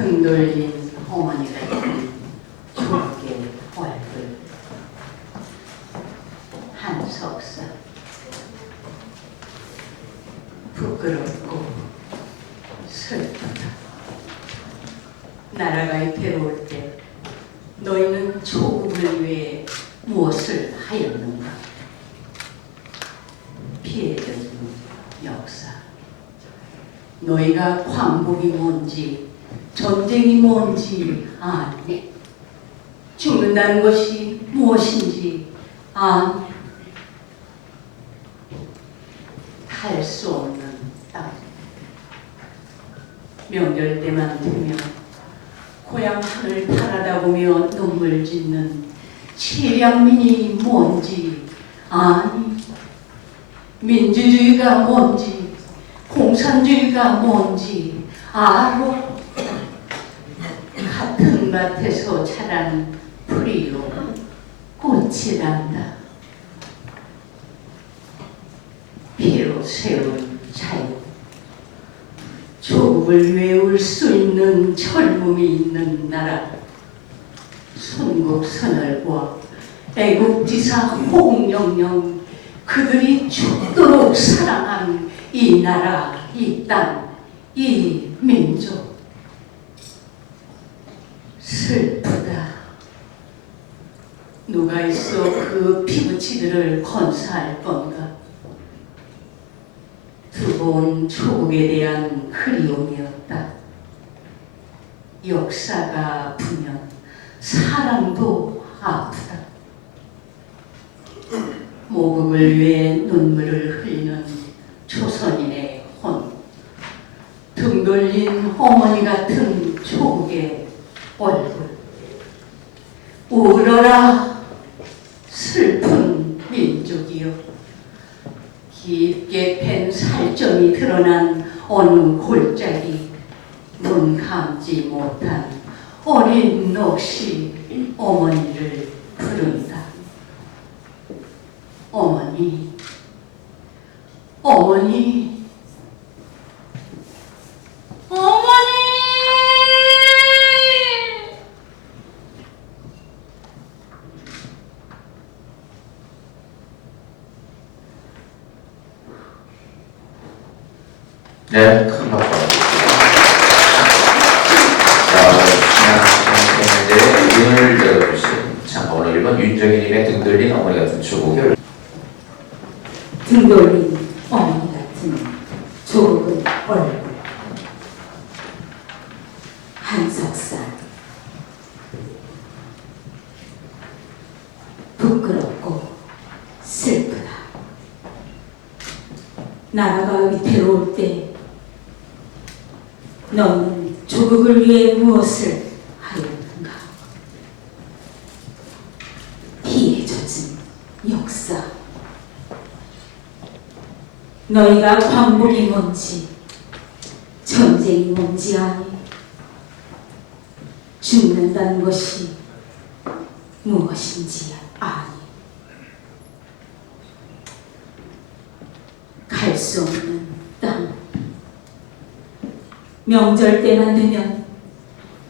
등 돌린 어머니 같은 조개 얼굴 한석사 부끄럽고 슬프다. 나라가 괴로울 때 너희는 조국을 위해 무엇을 하였는가? 피해진 역사. 너희가 광복이 뭔지 전쟁이 뭔지 아니. 죽는다는 것이 무엇인지 아니. 할 수 없는 땅. 명절 때만 되면 고향 하늘 바라다보며 눈물 짓는 칠양민이 뭔지 아니. 민주주의가 뭔지 공산주의가 뭔지 알아. 같은 밭에서 자란 풀이요 꽃이란다. 피로 세운 자유. 조국을 위해 울 수 있는 젊음이 있는 나라. 순국선열과 애국지사 홍영영 그들이 죽도록 사랑한 이 나라, 이 땅, 이 민족. 슬프다. 누가 있어 그 피부치들을 건사할 건가? 두고 온 조국에 대한 그리움이었다. 역사가 아프면 사랑도 아프다. 모국을 위해 눈물을 흘리는 조선인의 혼. 등 돌린 어머니 같은 조국의 얼굴. 울어라 슬픈 민족이여. 깊게 팬 살점이 드러난 어느 골짜기. 눈 감지 못한 어린 넋이 어머니를 부른다. 어머니, 어머니, 어머니! 네, 큰 박수. 자, 눈을 열어주신 참번호 1번 윤정희님의 등 돌린 어머니 같은 조국의 등 돌린 어머니 같은 조국의 얼굴. 한석사. 부끄럽고 슬프다. 나라가 위태로울 때 너는 조국을 위해 무엇을 하였는가? 피에 젖은 역사. 너희가 광복이 뭔지 전쟁이 뭔지 아니. 죽는다는 것이 무엇인지 아니. 갈 수 없는 땅. 명절 때만 되면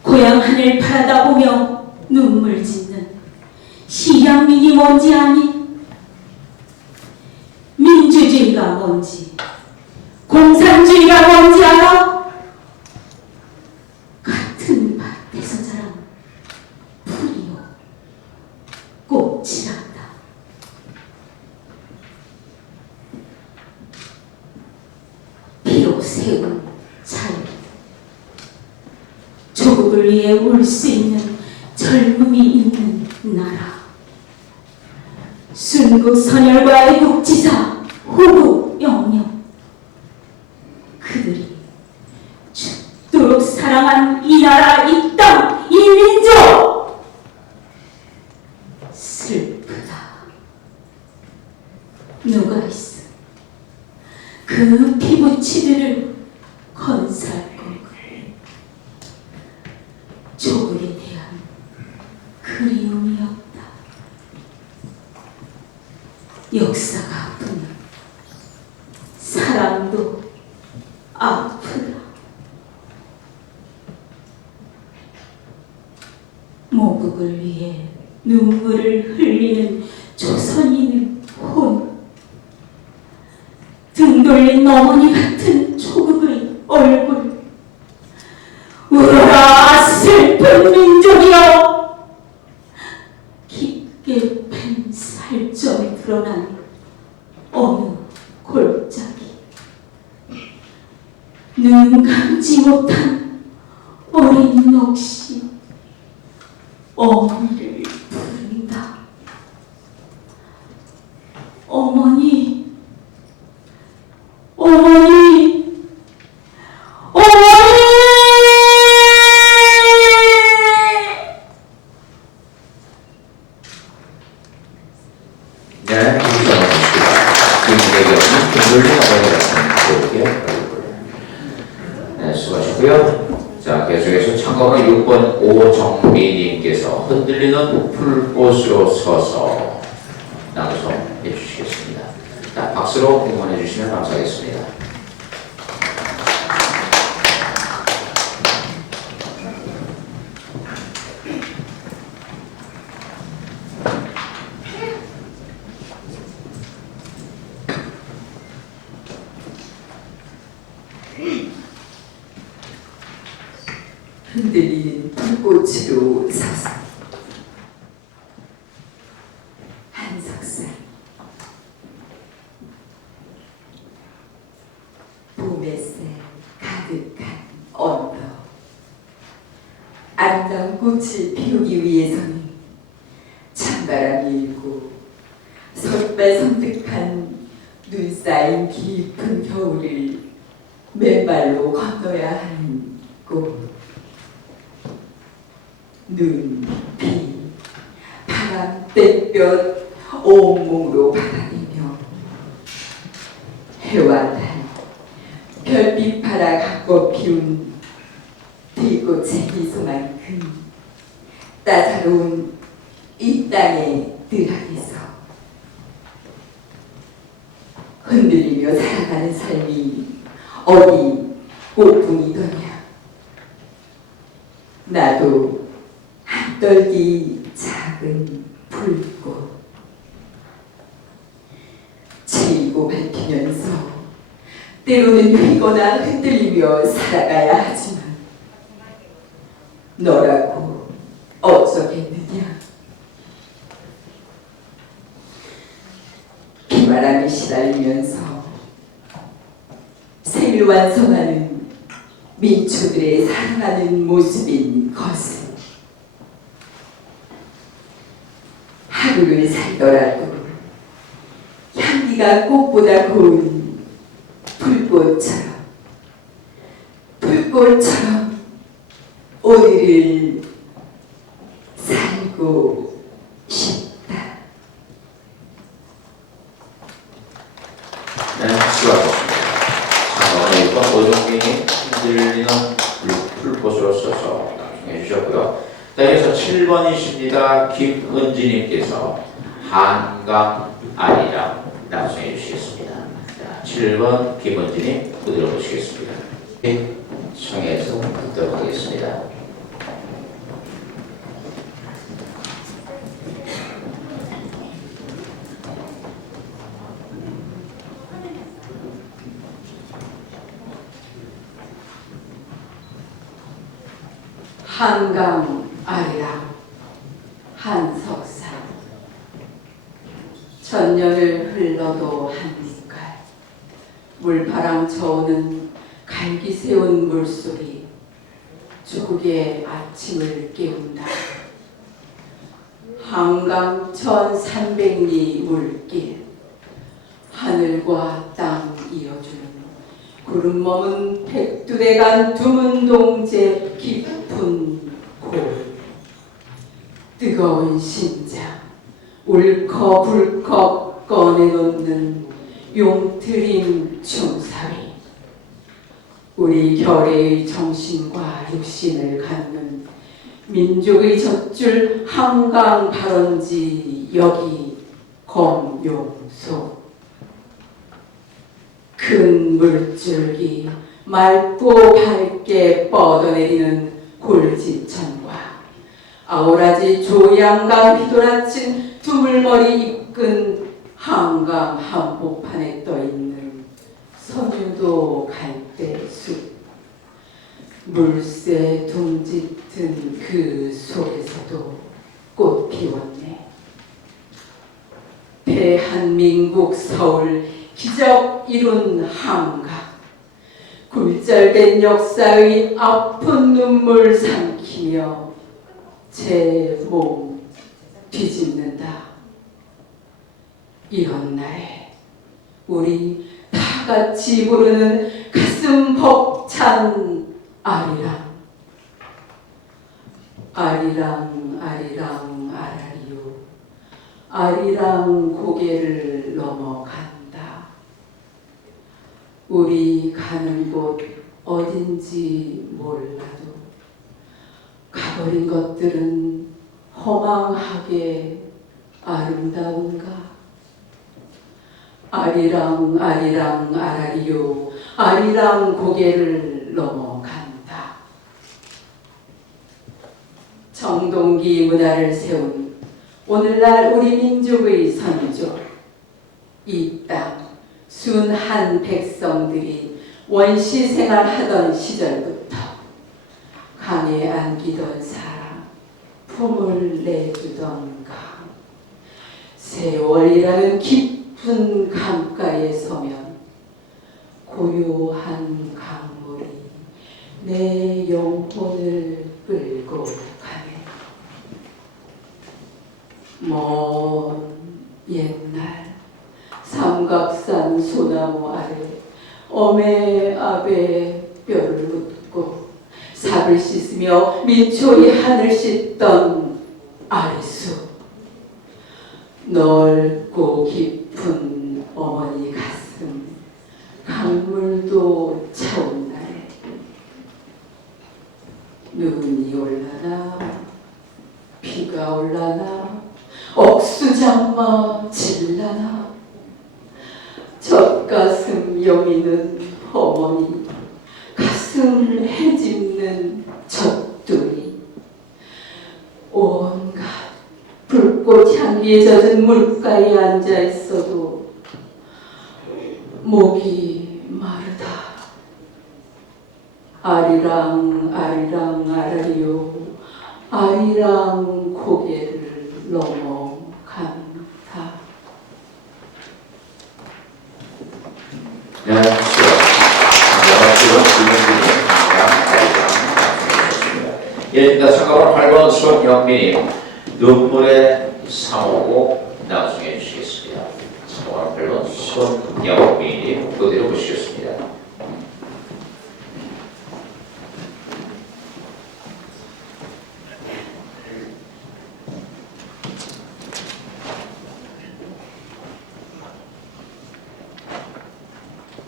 고향 하늘 바라다보며 눈물 짓는 시향민이 뭔지 아니. 민주주의가 뭔지 공산주의가 뭔지 알아? 같은 밭에서 자란 풀이요 꽃이란다. 피로 세운 자유. 조국을 위해 울 수 있는 젊음이 있는 나라. 순국선열과 애국지사 호국영령 그들이 죽도록 사랑한 이 나라, 이 땅, 이 민족. 슬프다. 누가 있어 그 피부치들을 건사할 건가? 조국에 대한 그리움이었다. 역사가 아프면 사랑도 아프다. 모국을 위해 눈물을 흘리는 조선인의 혼, 등 돌린 어머니 같은 조국의 얼굴, 울어라 슬픈 민족이여. 깊게 팬 살점이 드러난 어느 골짜기, 눈 감지 못한 어린 넋이 어머니를 부른다. 어머니, 어머니, 어머니! 네, 네, 수고하셨고요. 자, 계속해서 참가번호 6번 오정미님께서 흔들리는 풀꽃으로 서서 낭송해 주시겠습니다. 자, 박수로 응원해 주시면 감사하겠습니다. 흔들리는 불꽃으로 서서 한석산 봄햇살 가득한 언덕, 아름다운 꽃을 피우기 위해서는 찬바람이 일고 섬뜩한 눈 쌓인 깊은 겨울을 맨발로 건너야 하는 곳. 눈, 비, 바람, 땡볕 온몸으로 받아내며 해와 달, 별빛 바라 갖고 피운 들꽃의 미소만큼 따사로운 이 땅의 늘 안에서 흔들리며 살아가는 삶이 어디 꽃뿐이더냐. 나도 한떨기 작은 불꽃 지고 밝히면서 때로는 휘거나 흔들리며 살아가야 하지만 너라고 어쩌겠느냐. 비바람에 시달리면서 생을 완성하는 민초들의 사랑하는 모습인 것은 하루를 살더라도 향기가 꽃보다 고운 불꽃처럼 오늘을 살고 싶다. 네, 수고하셨습니다. 자, 이번 오정민이 흔들리는 풀꽃으로 써서 낭송해 주셨고요. 자, 이어서 7번이십니다. 김은지님께서 한강 아리랑 낭송해 주시겠습니다. 자, 7번 김은지님 부드러 보시겠습니다. 네, 청해서 듣도록 하겠습니다. 한강 아리랑 한석산, 천년을 흘러도 한 빛깔, 물바람 저오는 갈기세운 물소리 조국의 아침을 깨운다. 한강 1300리 물길, 하늘과 땅 이어주는 구름 머문 백두대간 두문동제 깊은 골, 뜨거운 심장 울컥불컥 꺼내놓는 용트림 총사위, 우리 결의의 정신과 육신을 갖는 민족의 젖줄 한강 발원지 여기 검용소, 큰 물줄기 맑고 밝게 뻗어내리는 골지천과 아오라지 조양강 휘돌아친 두물머리 이끈 한강 한복판에 떠있는 선유도 갈대숲. 물새 둥짙은 그 속에서도 꽃 피웠네. 대한민국 서울 기적 이룬 한강. 굴절된 역사의 아픈 눈물 삼키며 제 몸 뒤집는다. 이런 날에 우리 다 같이 부르는 가슴 벅찬 아리랑. 아리랑 아리랑 아라리요. 아리랑 고개를 넘어간다. 우리 가는 곳 어딘지 몰라도 가버린 것들은 허망하게 아름다운가. 아리랑 아리랑 아라리요. 아리랑 고개를 넘어간다. 정동기 문화를 세운 오늘날 우리 민족의 선조. 이 땅 순한 백성들이 원시 생활하던 시절부터 강에 안기던 사람, 품을 내주던 강. 세월이라는 깊은 강가에 서면 고요한 강물이 내 영혼을 끌고 가네. 먼 옛날 삼각산 소나무 아래 어메아베 뼈를 묻고 삽을 씻으며 민초이 하늘 씻던 아리수. 넓고 깊은 어머니 가슴, 강물도 차온 날에 눈이 올라나 비가 올라나 억수장마 질라나 젖가슴 여미는 어머니, 가슴 헤집는 젖둥이. 온갖 불꽃 향기에 젖은 물가에 앉아 있어도 목이 마르다. 아리랑 아리랑 아라리요. 아리랑 고개를 넘어간다. 네, 예, 참가로 8번 손영민님 눈물의 상호고 낭송해 주시겠습니다. 참가로 8번 손영민님 그대로 보시겠습니다.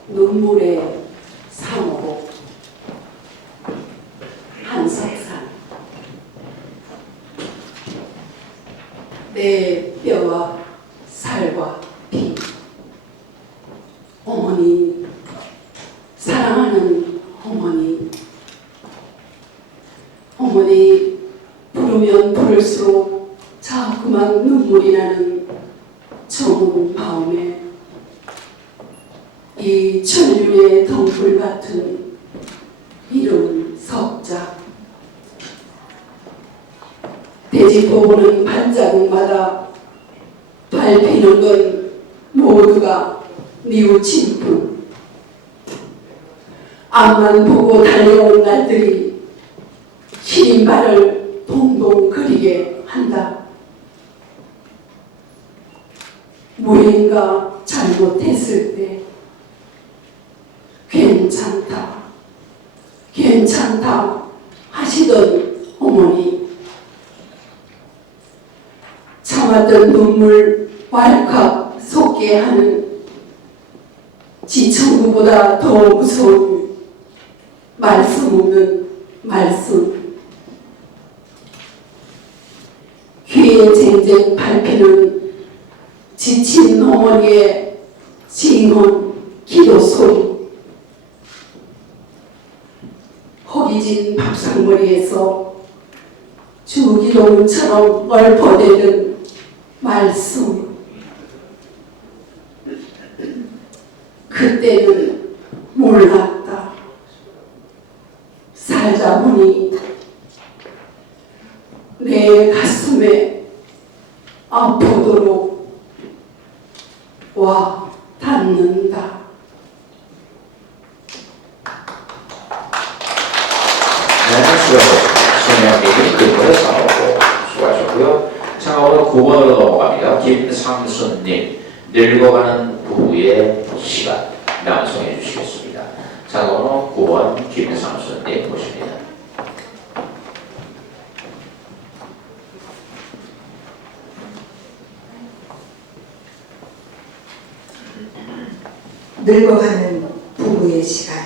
눈물의 상호. 한석산. 내 뼈와 살과 피. 어머니, 사랑하는 어머니. 어머니, 부르면 부를수록 자꾸만 눈물이 나는 저문 마음에 이 천륜의 덩굴 같은 이름 석자. 돼지포구는 발자국마다 밟히는 건 모두가 뉘우친 품. 앞만 보고 달려온 날들이 시린 발을 동동 그리게 한다. 무엇인가 잘못했을 때 괜찮다, 괜찮다 하시던 어머니. 참았던 눈물 왈칵 솟게 하는 지천구보다 더 무서운 말씀 없는 말씀. 귀에 쟁쟁 밟히는 지친 어머니의 징언 기도 소리. 허기진 밥상머리에서 주기도문처럼 얽어대는 말씀. 그때는 몰랐다. 살다 보니 내 가슴에 아프도록 와 닿는다. 네, 수고하셨습니다. 신영님이 글꼴에 사오고 수고하셨고요. 참고로 9번으로 넘어갑니다. 김상순님, 늙어가는 부부의 시간 낭송해 주시겠습니다. 참고로 9번 김상순님 모십니다. 늙어가는 부부의 시간.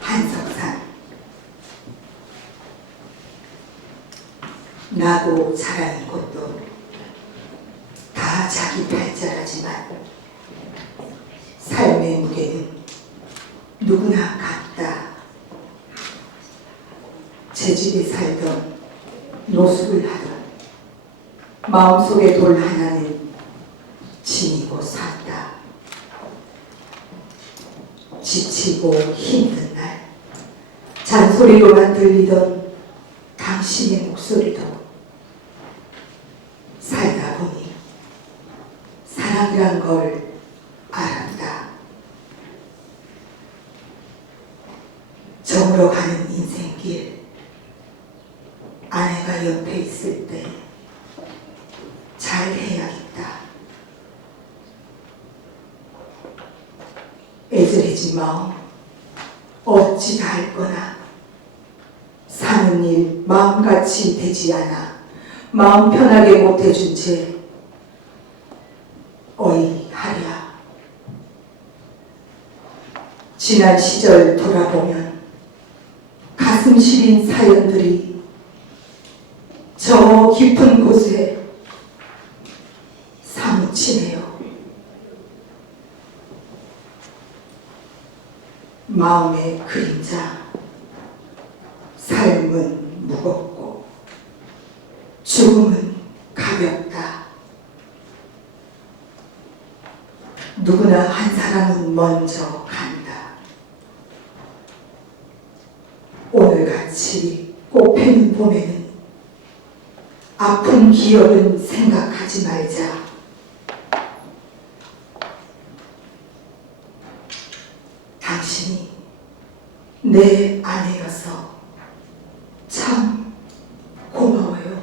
한석산. 나고 자라는 곳도 다 자기 발자라지만 삶의 무게는 누구나 같다. 제 집에 살던 노숙을 하던 마음속의 돌 하나는 지니고 산다. 지치고 힘든 날 잔소리로만 들리던 당신의 목소리도 살다 보니 사랑이란 걸 알았다. 저물어 가는 인생길, 아내가 옆에 있을 때 잘 해야겠다. 애절해진 마음 어찌 다 할 거나 사는 일 마음같이 되지 않아 마음 편하게 못해준 채 어이하랴. 지난 시절 돌아보면 가슴 시린 사연들이 저 깊은 곳에 사무치네요. 마음의 그림자. 삶은 무겁고 죽음은 가볍다. 누구나 한 사람은 먼저 간다. 오늘같이 꽃피는 봄에는 아픈 기억은 생각하지 말자. 당신이 내 아내여서 참 고마워요.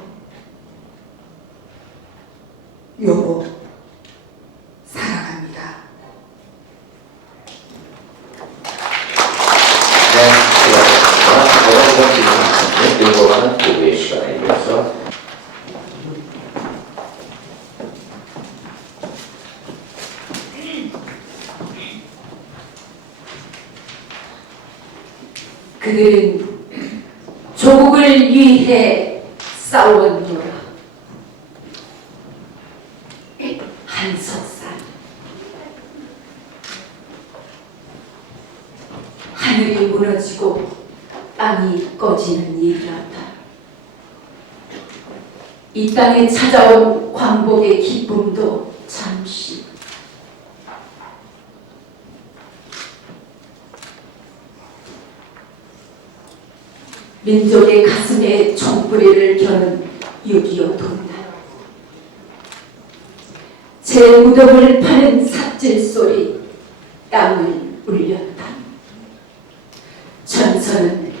여보, 사랑합니다. 네, 수고하셨습니다. 늙어가는 부부의 시간에 이어서 그들은 조국을 위해 싸웠노라. 한석산. 하늘이 무너지고 땅이 꺼지는 일이었다. 이 땅에 찾아온 광복의 기쁨도 잠시. 민족의 가슴에 총뿌리를 겨눈 6.25 돈날. 제 무덤을 파는 삽질 소리 땅을 울렸다. 전선은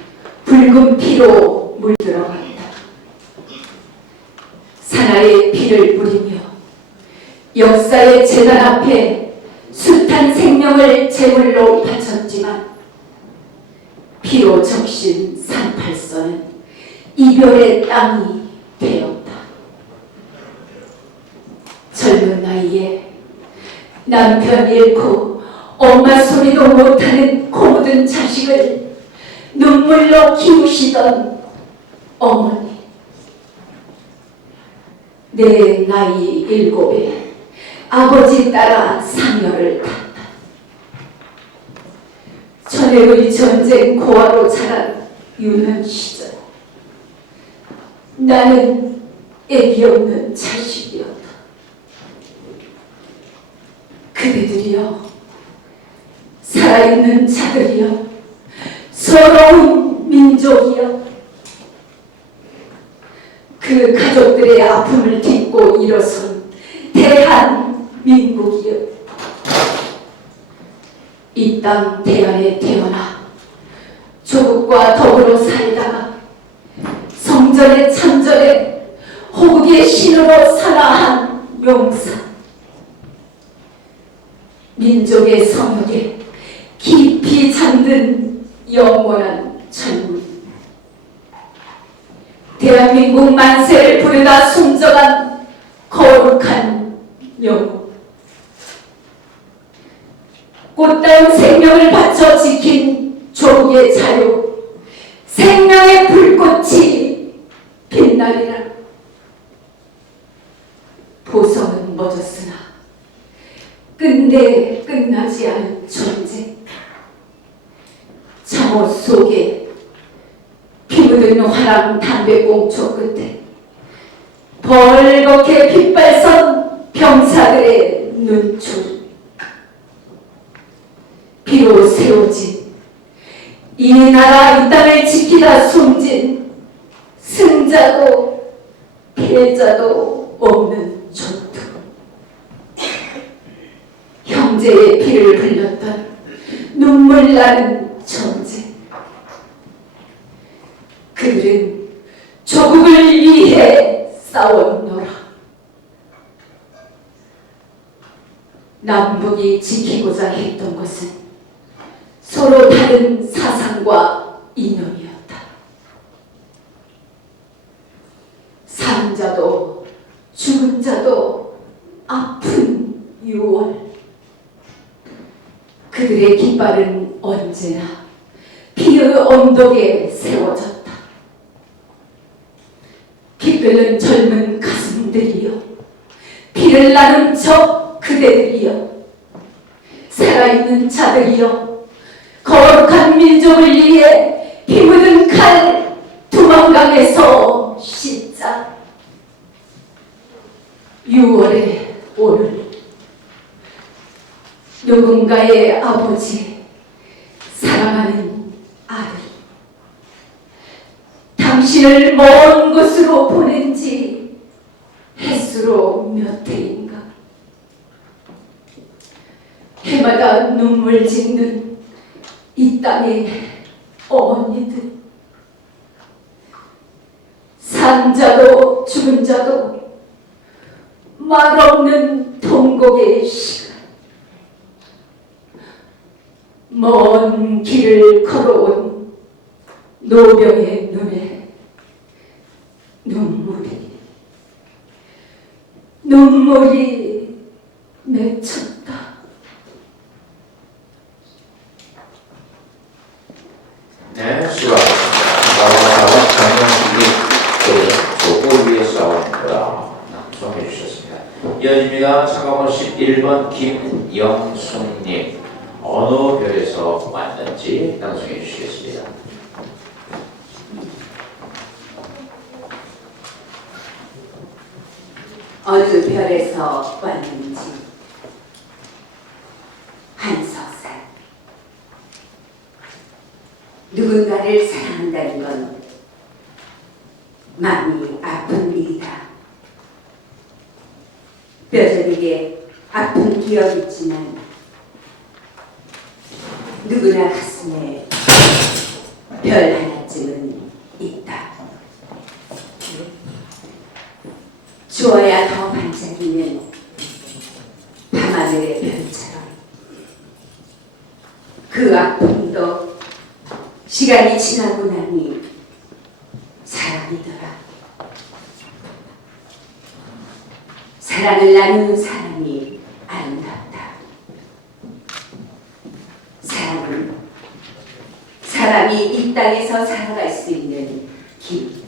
붉은 피로 물들어간다. 사나이의 피를 뿌리며 역사의 재단 앞에 숱한 생명을 제물로 바쳤지만 피로 적신 38선은 이별의 땅이 되었다. 젊은 나이에 남편 잃고 엄마 소리도 못하는 고묻은 자식을 눈물로 키우시던 어머니. 내 나이 7에 아버지 따라 상여를 탔다. 전해의 전쟁 고아로 자란 유년 시절 나는 애기 없는 자식이었다. 그대들이여, 살아있는 자들이여, 서러운 민족이여, 그 가족들의 아픔을 딛고 일어선 대한민국이여, 이 땅 대안에 태어나 조국과 더불어 살다가 성전에 참전에 호국의 신으로 살아한 용사, 민족의 성역에 깊이 잠든 영원한 젊은, 대한민국 만세를 부르다 숨져간 거룩한 영웅, 꽃다운 생명을 바쳐 지킨 조국의 자유, 생명의 불꽃이 빛나리라. 보성은 멎었으나 끝내 끝나지 않은 존재, 잠옷 속에 피 묻은 화랑 담배꽁초 끝에 벌겋게 핏발선 병사들의 눈초, 비로 세워진 이 나라 이 땅을 지키다 숨진 승자도 패자도 없는 전투, 형제의 피를 흘렸던 눈물 나는 전쟁, 그들은 조국을 위해 싸웠노라. 남북이 지키고자 했던 것은 서로 다른 사상과 이념이었다. 산 자도 죽은 자도 아픈 6월, 그들의 깃발은 언제나 피의 언덕에 세워졌다. 피 끓는 젊은 가슴들이여, 피를 나눈 저 그대들이여, 살아있는 자들이여, 거룩한 민족을 위해 피 묻은 칼 두만강에서 씻자. 6월의 오늘, 누군가의 아버지, 사랑하는 아들, 당신을 먼 곳으로 보낸 지 햇수로 몇 해인가. 해마다 눈물 짓는 이 땅의 어머니들, 산 자도 죽은 자도 말없는 통곡의 시간, 먼 길을 걸어온 노병의 눈에 눈물이 맺혔다. 네, 수고하셨습니다. 정명식이 조국을 위해 싸우는 거다. 낭송해 주셨습니다. 이어집니다. 참가번호 11번 김영숙님, 어느 별에서 왔는지 낭송해 주시겠습니다. 어느 별에서 왔는지. 한석산. 누군가를 사랑한다는 건 마음이 아픈 일이다. 뼈저리게 아픈 기억이 있지만 누구나 가슴에 별 하나쯤은 있다. 주어야 더 반짝이는 밤하늘의 별처럼 그 아픔도 시간이 지나고 나니 사랑이더라. 사랑을 나누는 사람이 아름답다. 사랑은 사람이 이 땅에서 살아갈 수 있는 길.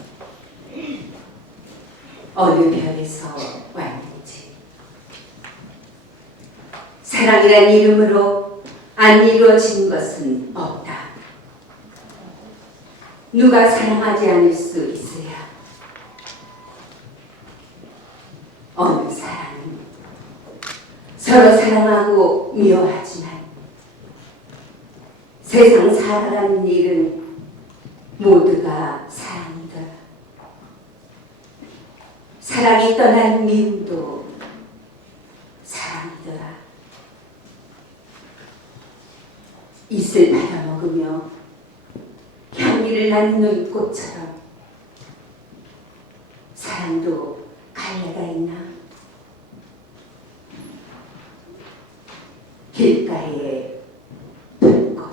어느 별에서 왔는지. 사랑이란 이름으로 안 이루어진 것은 없다. 누가 사랑하지 않을 수 있어야 어느 사람은 서로 사랑하고 미워하지만 세상 살아가는 일은 모두가 사랑이더라. 사랑이 떠난 미움도 사랑이더라. 이슬 받아먹으며 향기를 낳는 꽃처럼 사랑도 갈래가 있나? 길가에 불꽃.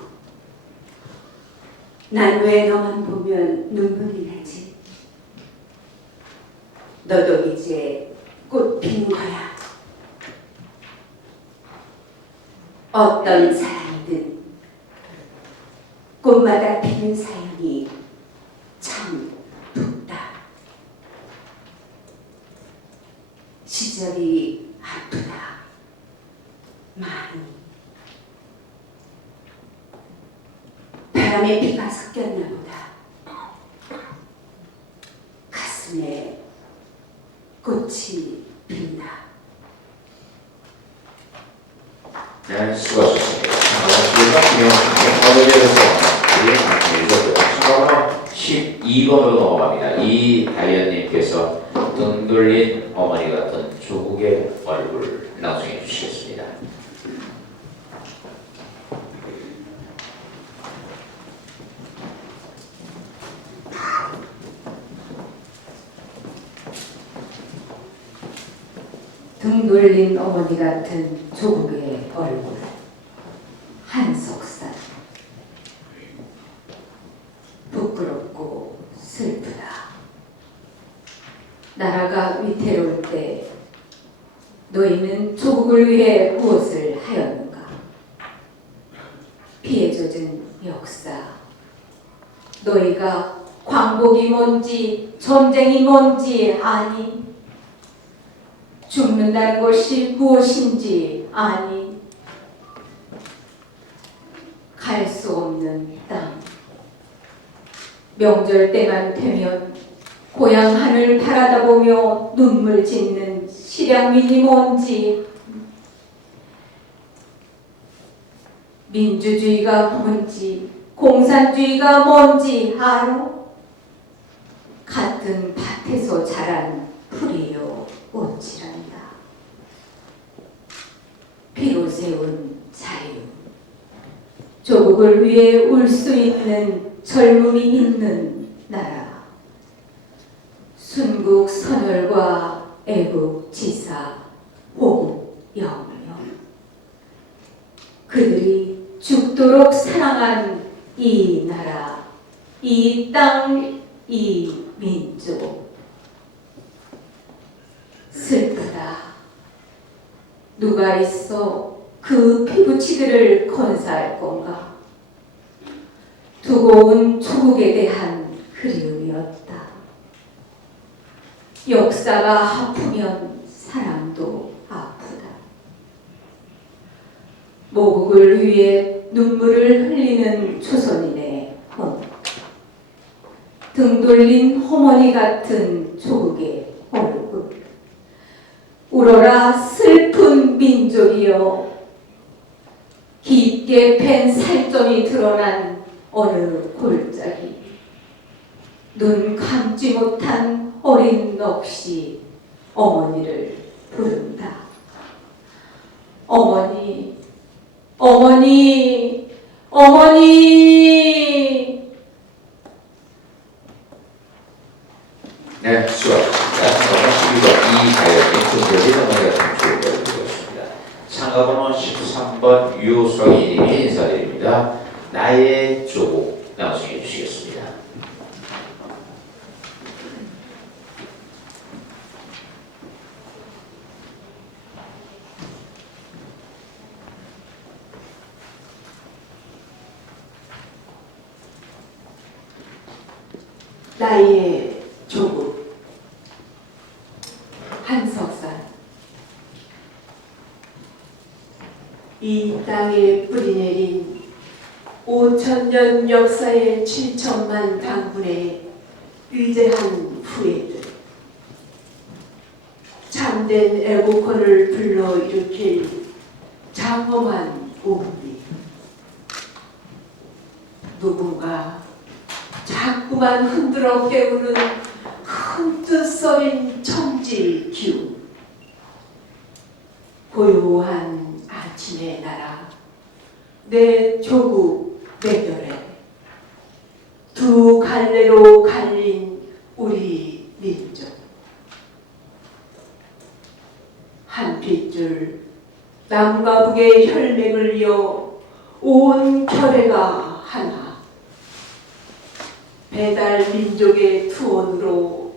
난 왜 너만 보면 눈물이 나지? 너도 이제 꽃 핀 거야. 어떤 사랑이든 꽃마다 피는 사연이 참 붓다. 시절이 아프다. 많이. 바람에 피가 섞였나 보다. 가슴에 꽃이 핀다. 네, 수고하셨습니다. 참가번호 12번으로 넘어갑니다. 이다현님께서 등 돌린 어머니 같은 조국의 얼굴 낭송해 주시겠습니다. 등 돌린 어머니 같은 조국의 얼굴. 한석산. 부끄럽고 슬프다. 나라가 위태로울 때 너희는 조국을 위해 무엇을 하였는가? 피해 젖은 역사. 너희가 광복이 뭔지 전쟁이 뭔지 아니? 죽는다는 것이 무엇인지 아니? 갈 수 없는 땅. 명절 때만 되면 고향 하늘 바라다보며 눈물 짓는 실향민이 뭔지, 민주주의가 뭔지, 공산주의가 뭔지 알아? 같은 밭에서 자란 풀이요 꽃이란다. 피로 세운 자유. 조국을 위해 울 수 있는 젊음이 있는 나라. 순국 선열과 애국 지사 호국 영령. 그들이 죽도록 사랑한 이 나라, 이 땅, 이 민족. 슬프다. 누가 있어 그 피부치기를 건사할 건가? 두고 온 조국에 대한 그리움이었다. 역사가 아프면 사랑도 아프다. 모국을 위해 눈물을 흘리는 조선인의 혼. 등 돌린 어머니 같은 조국의 얼굴. 울어라 슬픈 민족이여. 깊게 팬 살점이 드러난 어느 골짜기. 눈 감지 못한 어린 넋이 어머니를 부른다. 어머니, 어머니, 어머니. 네, 수고하셨습니다. 이다현님 등 돌린 어머니 같은 조국의 얼굴이었습니다. 참가번호 13번 유성희님이 인사드립니다. 나의 조국 낭송해 주시겠습니다. 나의 조국. 한석산. 이 땅에 뿌리 내린 5천 5,000년 역사의 7천만 당군의 위대한 후예들, 참된 애국권을 불러일으킬 장엄한 우리, 누군가 자꾸만 흔들어 깨우는 큰 뜻 서린 천지 기운, 고요한 아침의 나라, 내 조국 내별에 두 갈래로 갈린 우리 민족, 한 핏줄 남과 북의 혈맹을 이어 온 결의가 하나, 배달 민족의 투혼으로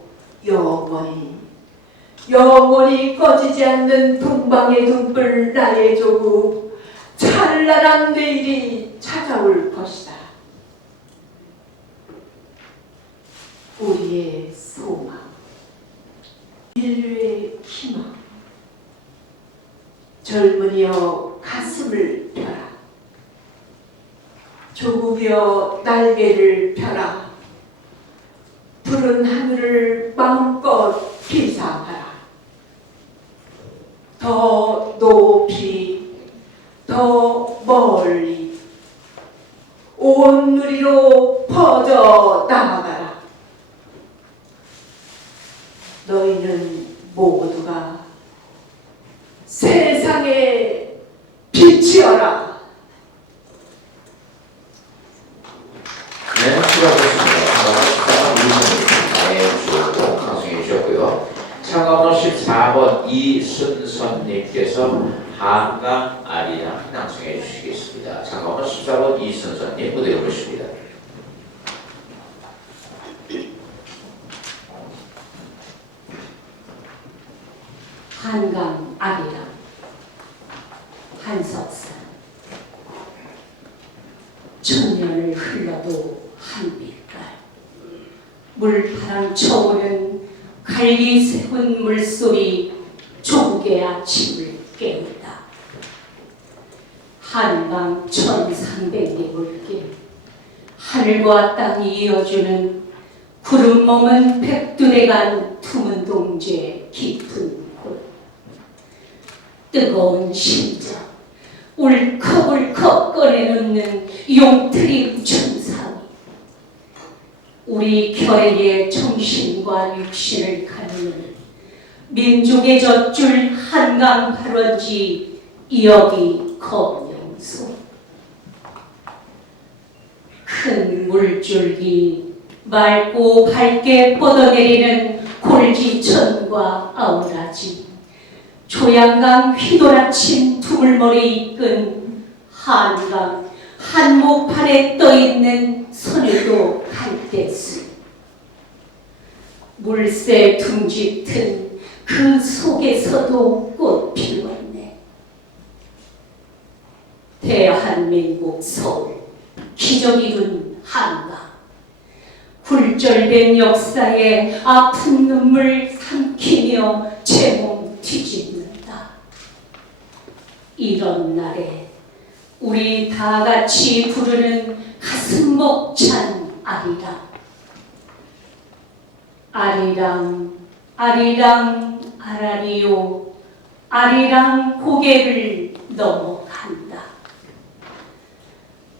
영원히 꺼지지 않는 동방의 등불 나의 조국, 찬란한 내일이 찾아올 것이다. 우리의 소망, 인류의 희망, 젊은이여 가슴을 펴라. 조국이여 날개를 펴라. 푸른 하늘을 마음껏 비상하라. 더 높이, 더 멀리 온 누리로 퍼져 나아가라. 너희는 모두가 세상의 빛이어라. 네, 수고하셨습니다. 방송해 주셨고요. 참가번호 14번 이순선님께서 한강 아리랑 낭송해 주시겠습니다. 참가번호 14번 이순선님 무대에 오십니다. 한강 아리랑 한석산, 천년을 흘러도 한 빛깔, 물바람 쳐오는 갈기 새운 물소리 조국의 아침을 깨운다. 한강 1300리 물길, 하늘과 땅이 이어주는 구름 머문 백둔에 간 투문 동제 깊은 곳, 뜨거운 심장 울컥울컥 꺼내놓는 용트리 춘상이 우리 결의의 정신과 육신을 가누는 민족의 젖줄 한강 발원지 여기 검령소, 큰 물줄기 맑고 밝게 뻗어내리는 골지천과 아우라지, 조양강 휘돌아친 두물머리 이끈 한강 한목판에 떠있는 선유도 갈대수, 물새 둥짓은 그 속에서도 꽃 피웠네. 대한민국 서울, 기적 이룬 한강, 굴절된 역사에 아픈 눈물 삼키며 제 몸 뒤집는다. 이런 날에 우리 다 같이 부르는 가슴 벅찬 아리랑, 아리랑 아리랑 아라리요, 아리랑 고개를 넘어간다.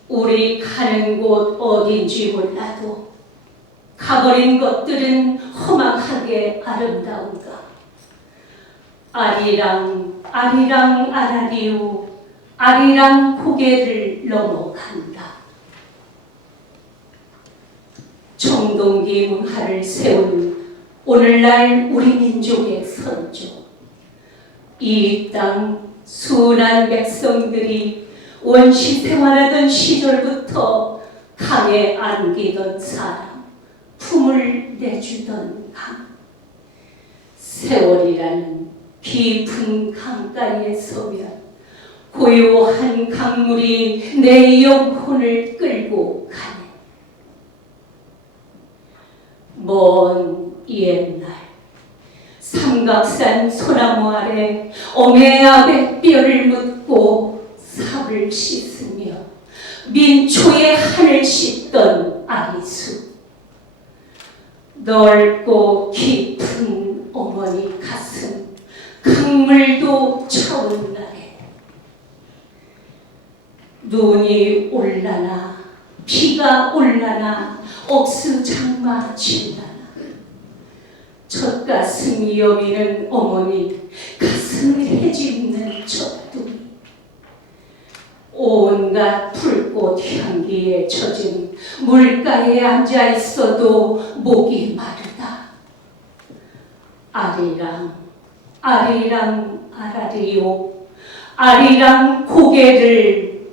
우리 가는 곳 어딘지 몰라도 가버린 것들은 험악하게 아름다운가. 아리랑 아리랑 아라리요, 아리랑 고개를 넘어간다. 청동기 문화를 세운 오늘날 우리 민족의 선조, 이 땅 순한 백성들이 원시 생활하던 시절부터 강에 안기던 사람, 품을 내주던 강, 세월이라는 깊은 강가에 서면 고요한 강물이 내 영혼을 끌고 가네. 먼 옛날 삼각산 소나무 아래 어메아의 뼈를 묻고 삽을 씻으며 민초의 한을 씻던 아리수. 넓고 깊은 어머니 가슴, 강물도 차온 날에 눈이 올라나 비가 올라나 억수장마 질라나 젖가슴 여미는 어머니 가슴을 헤집는 젖둥이 온갖 풀꽃 향기에 젖은 물가에 앉아 있어도 목이 마르다. 아리랑 아리랑 아라리요 아리랑 고개를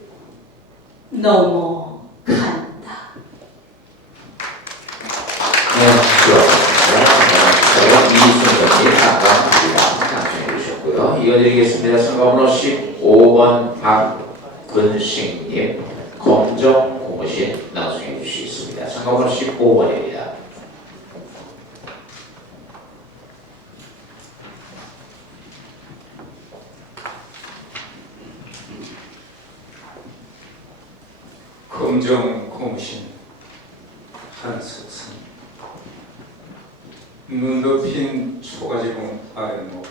넘어간다. 네, 수고하셨습니다. 이순정님 당첨해 주셨고요. 이어드리겠습니다. 선거번호 15번 박근식님 검정 고무신 낭송해 주시겠습니다. 선거번호 15번입니다. 검정 고무신 한석선 눈 덮인 초가지롱 아랫목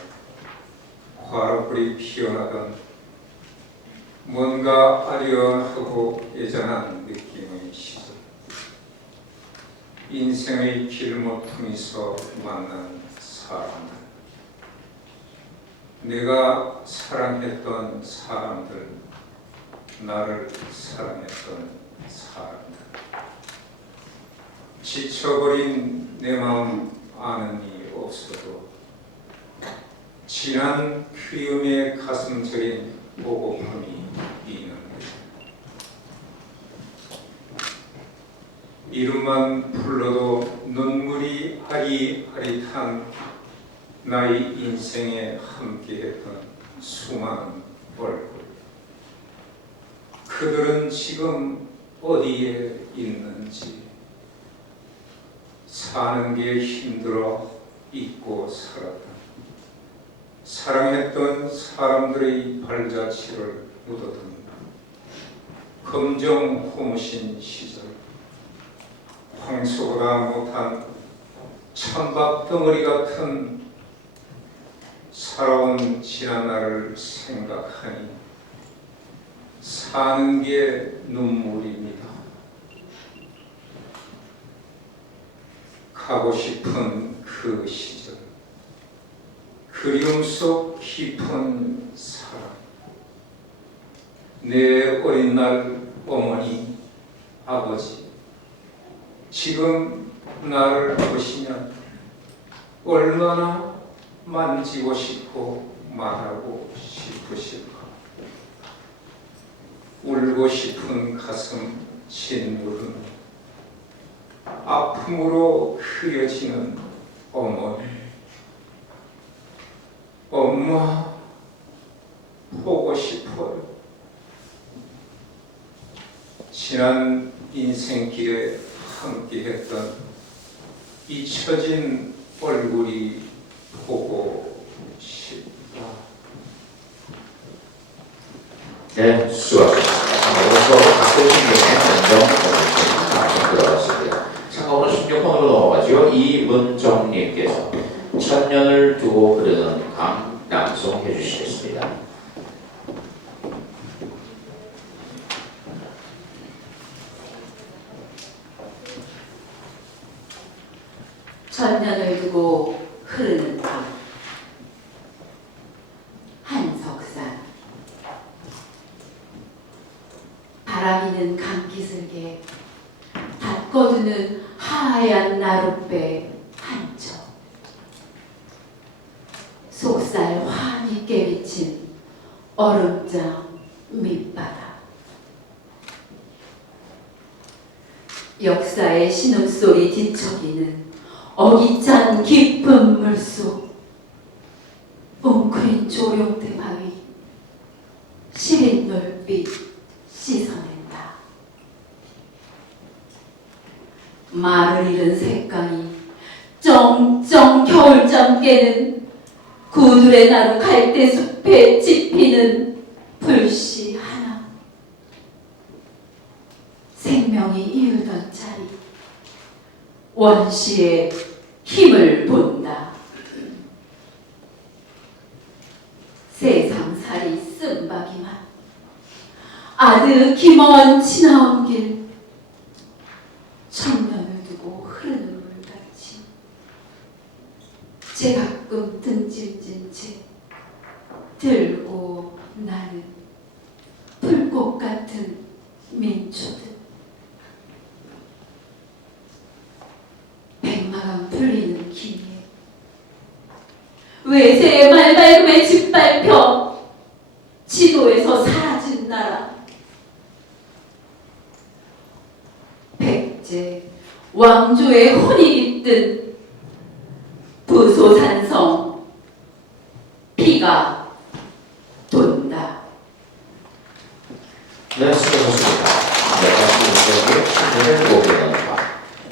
화로불이 피어나던 뭔가 아련하고 애잔한 느낌의 시절 인생의 길모퉁이서 만난 사람들 내가 사랑했던 사람들 나를 사랑했던 사람들 지쳐버린 내 마음 아는 이 없어도 진한 그리움의 가슴 저린 보고함이 있는 것 이름만 불러도 눈물이 아리아리한 나의 인생에 함께했던 수많은 얼굴 그들은 지금 어디에 있는지 사는 게 힘들어 잊고 살았다. 사랑했던 사람들의 발자취를 묻어둔 검정 고무신 시절 황소보다 못한 찬밥 덩어리 같은 살아온 지난 날을 생각하니 사는 게 눈물입니다. 가고 싶은 그 시절, 그리움 속 깊은 사랑, 내 어린 날 어머니, 아버지, 지금 나를 보시면 얼마나 만지고 싶고 말하고 싶으실까? 울고 싶은 가슴 짓누른 아픔으로 흐려지는 어머니 엄마 보고 싶어요. 지난 인생길에 함께했던 잊혀진 얼굴이 보고 싶다. 네, 수고하셨습니다. 참고로 박근식님의 검정 고무신 낭송 들어갔습니다. 참고로 16번으로 넘어가죠. 이문정님께서 천년을 두고 흐르는 강 낭송해 주시겠습니다. 천년을 두고 흐르는 강 한석산 바람이는 강기슭에 닫거두는 하얀 나룻배 한척 속살 환히 깨비친 얼음장 밑바닥 역사의 신음소리 뒤척이는 어깃찬 깊은 물속 웅크린 조룡대 바위 시린 눈빛 씻어낸다. 말을 잃은 색강이 쩡쩡 겨울잠 깨는 구두레 나루 갈대숲에 짚히는 불씨 하나 명이 이으던 자리 원시의 힘을 본다. 세상살이 쓴박이만 아득히먼 나온 길 청년을 두고 흐르는 물같이 제가끔 등짐진 채 들고 나는 불꽃 같은 민초들 백마강 풀리는 기에 외세의 말발굽에 짓밟혀 지도에서 사라진 나라 백제 왕조의 혼이 깃든 부소산성 피가 돈다. 네, 수고하셨습니다. 네, 다시 문제의 고개는과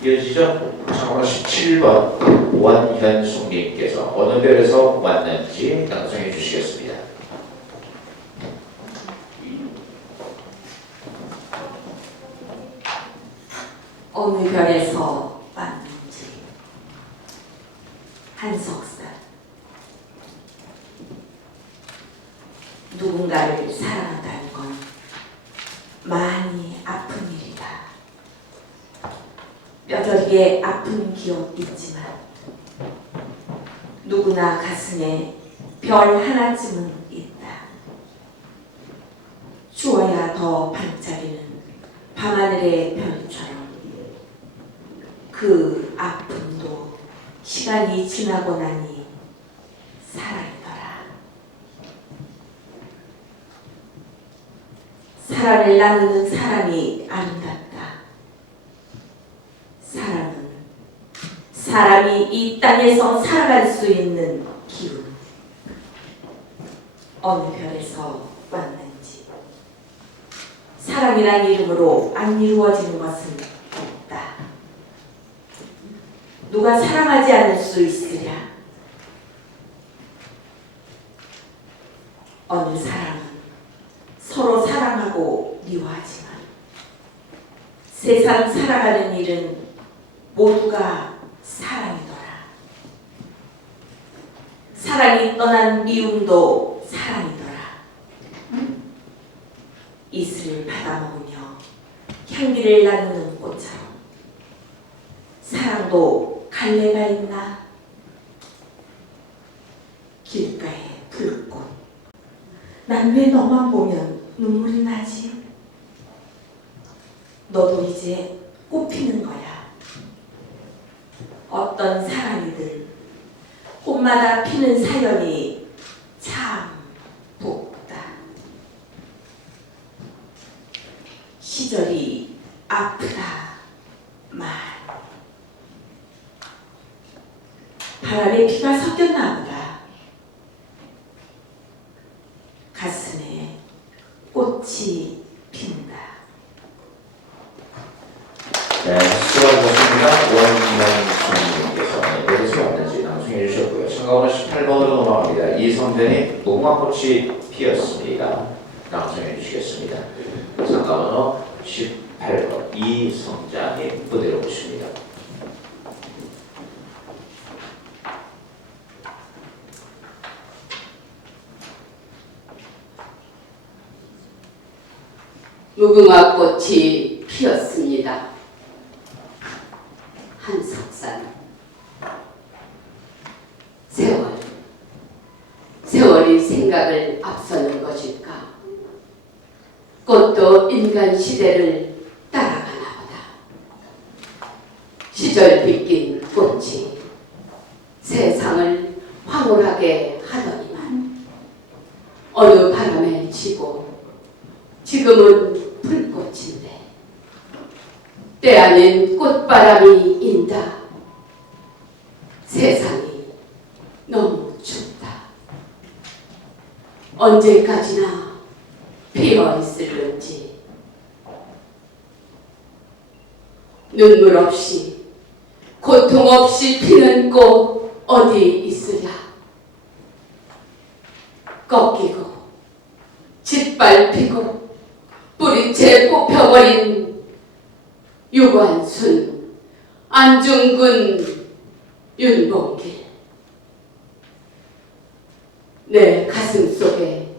이어지죠. 참고로 17번 원현숙님께서 어느 별에서 왔는지 낭송해 주시겠습니다. 어느 별에서 왔는지. 한석산. 누군가를 사랑한다는 건 많이 아픈 일이다. 뼈저리게 아픈 기억 있지만 누구나 가슴에 별 하나쯤은 있다. 추워야 더 반짝이는 밤하늘의 별처럼 그 아픔도 시간이 지나고 나니 사랑이더라. 사랑을 나누는 사람이 아름답다. 사랑은 사람이 이 땅에서 살아갈 수 있는 기운. 어느 별에서 왔는지. 사랑이란 이름으로 안 이루어지는 것은 없다. 누가 사랑하지 않을 수 있으랴. 어느 사람은 서로 사랑하고 미워하지만 세상 살아가는 일은 모두가 사랑이더라. 사랑이 떠난 미움도 사랑이더라. 이슬을 받아먹으며 향기를 나누는 꽃처럼 사랑도 갈래가 있나? 길가의 불꽃. 난 왜 너만 보면 눈물이 나지? 너도 이제 꽃피는 거야. 어떤 사랑이든 꽃마다 피는 사연이 참 곱다. 시절이 아프다 말. 바람에 피가 섞였나 보다. 가슴에 꽃이 핀다. 네, 수고하셨습니다. 원명수님께서 어디서 왔는지 낭송해 주셨고요. 참가번호 18번으로 넘어갑니다. 이성전이 무궁화꽃이 피었습니다. 낭송해 주시겠습니다. 참가번호 18번 이성장님 무대로 모십니다. 무궁화꽃이 피었습니다. 한석산. 세월이 생각을 앞서는 것일까? 꽃도 인간 시대를 따라가나 보다. 시절 빗긴 꽃이 세상을 황홀하게 하더니만 어느 바람에 지고 지금은 불꽃인데 때 아닌 꽃바람이 인다. 세상이 너무 춥다. 언제까지나 피어있을는지. 눈물 없이 고통 없이 피는 꽃 어디 있으랴. 꺾이고 짓밟히고 뿌리채 뽑혀버린 유관순, 안중근, 윤봉길. 내 가슴 속에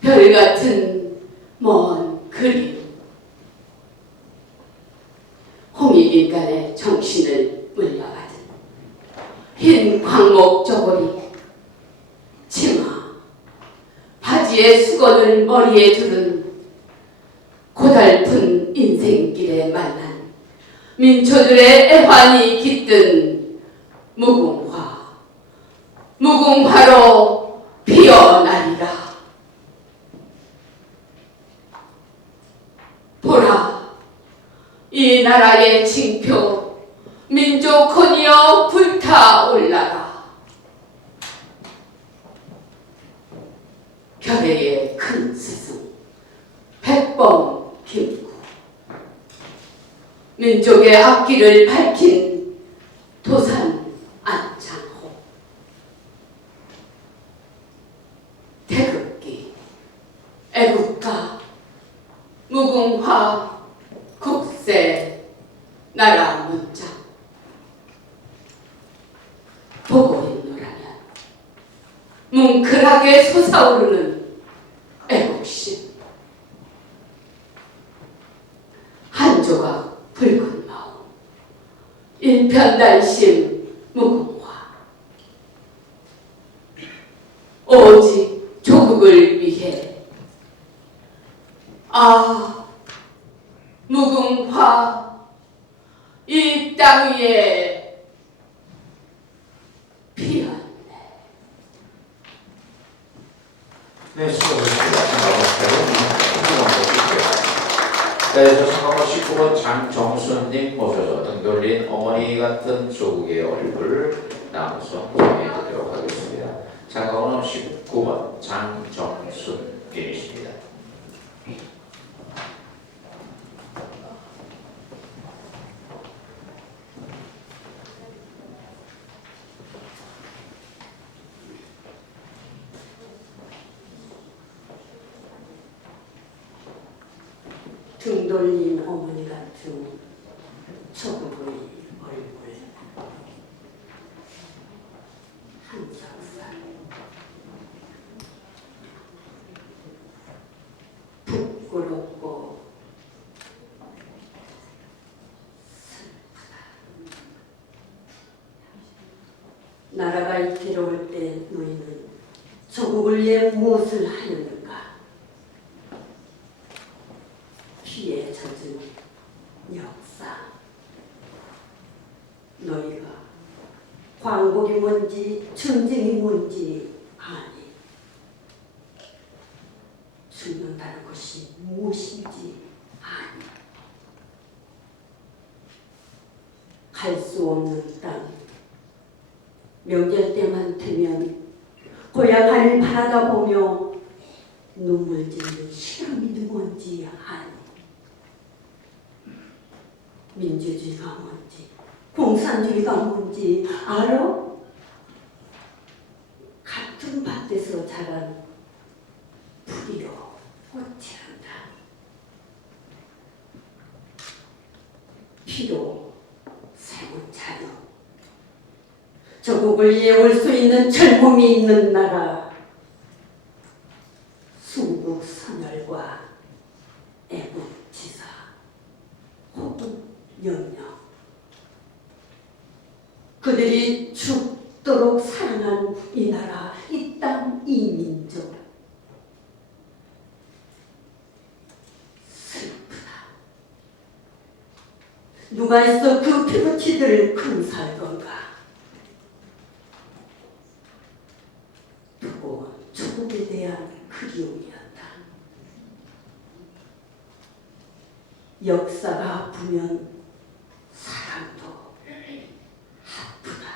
별 같은 먼 그림. 홍익인간의 정신을 물려받은 흰 광목 저고리, 치마, 바지에 수건을 머리에 두른 고달픈 인생길에 만난 민초들의 애환이 깃든 무궁화, 무궁화로 피어나리라. 보라, 이 나라의 징표, 민족혼이여 불타올라라. 결의의 큰 스승 백범 김구, 민족의 앞길을 밝힌 도산 안창호, 태극기, 애국가, 무궁화, 국세, 나라 문장. 보고 있노라면 뭉클하게 솟아오르는 애국심, 한 조각 붉은 마음, 일편단심 무궁화. 오직 조국을 위해. 아, 무궁화, 이 땅 위에 피었네. 네, 수고하셨습니다. 네, 저 상관번 19번 장정순님 모셔서 등 돌린 어머니 같은 조국의 얼굴 나눠서 정해 드리도록 하겠습니다. 상관번 19번 장정순님이십니다. 등 돌린 어머니 같은 조국의 얼굴, 한상살, 부끄럽고 슬프다. 나라가 이태로울 때 너희는 조국을 위해 무엇을 하였는가? 피에 젖은 역사. 너희가 광복이 뭔지 전쟁이 뭔지 아니. 죽는다는 것이 무엇인지 아니. 갈 수 없는 땅. 명절 때만 되면 고향을 바라다보며 눈물 짓는 실험이 뭔지 아니. 민주주의가 뭔지, 공산주의가 뭔지 알아? 같은 밭에서 자란 풀이요 꽃이란다. 피로 세운 자녀. 조국을 위해 올 수 있는 젊음이 있는 나라. 순국 선열과 애국지사 혹은 영영. 그들이 죽도록 사랑한 이 나라, 이 땅, 이 민족. 슬프다. 누가 있어 그 피부치들을 금사할 건가? 두고 조국에 대한 그리움이었다. 역사가 아프면 사랑도 아프다.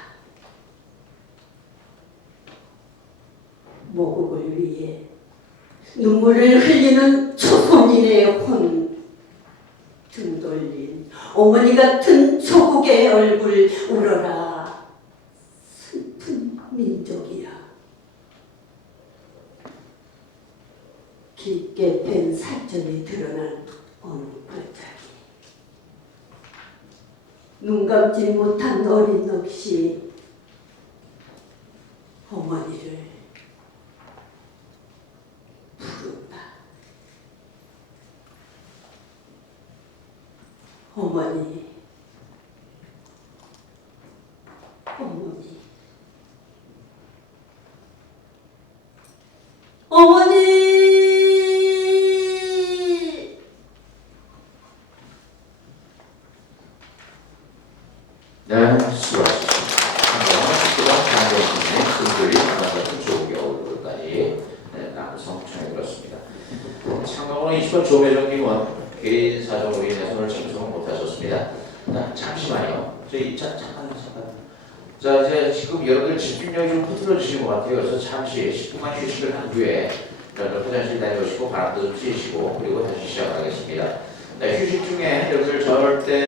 모국을 위해 눈물을 흘리는 초선인의 혼. 등 돌린 어머니 같은 조국의 얼굴 울어라. 슬픈 민족이야. 깊게 팬 살점이 드러난 어느 골짜기. 눈 감지 못한 어린 넋이 어머니를 부른다. 어머니, 어머니, 어머니! 네, 수고하셨습니다. 한번 장정순의 금돌이 바다 같은 조국의 얼굴까지 남성 청해 들었습니다. 참가번호 20번 조매정님은 개인 사정으로 인해서 오늘 참석을 못하셨습니다. 잠시만요. 저희 잠깐. 자, 이제 지금 여러분들 집중력이 좀 흐트러지신 것 같아요. 그래서 잠시 10분만 휴식을 한 뒤에 화장실 다녀오시고 바람도 좀 쐬시고 그리고 다시 시작하겠습니다. 네, 휴식 중에 여러분들 절대